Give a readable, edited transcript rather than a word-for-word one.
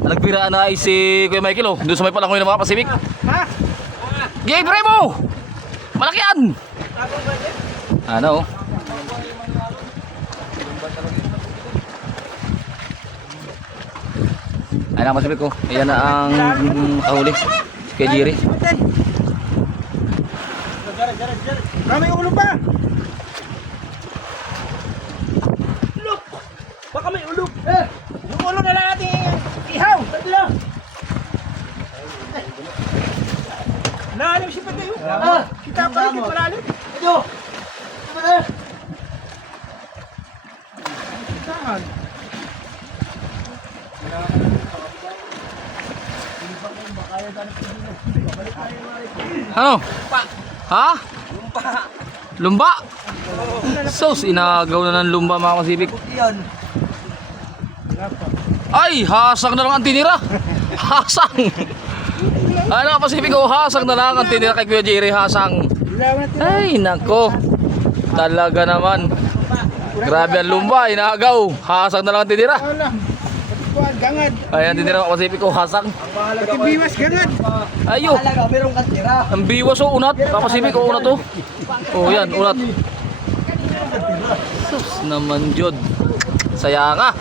Nagbiraan na ay si Kuya Michael, oh. Doon sa may palangoy ng mga Pacific. Ha? Gay, pre mo! Malaki yan! Ano, oh. Ayan ang Pacific, oh. Ayan na ang kahuli. Si Kuya Jerry. May ulo pa! Ulo! Baka may ulo! Yung ulo na lang natin ihaw! Tatlo! Naalim si Patay! Kita pa rin, malalim! Ito! Saan? Ano? Ha? Lumba? Sos, inagaw na ng lumba mga Pacific. Ay, hasang na lang ang tinira. Hasang. Ano Pacific, oh, hasang na lang ang tinira kay Kuya Jerry, hasang. Ay, nako. Talaga naman. Grabe ang lumba, inagaw. Hasang na lang ang tinira. Gangad! Ayan, tinira mga Pacific, oh, hasang. Pati biwas gangad! Ayo. Ang biwas, oh, unat. Mga Pacific, oh, unat, oh. Oh, yan, unat. Sus naman, Jod. Saya nga.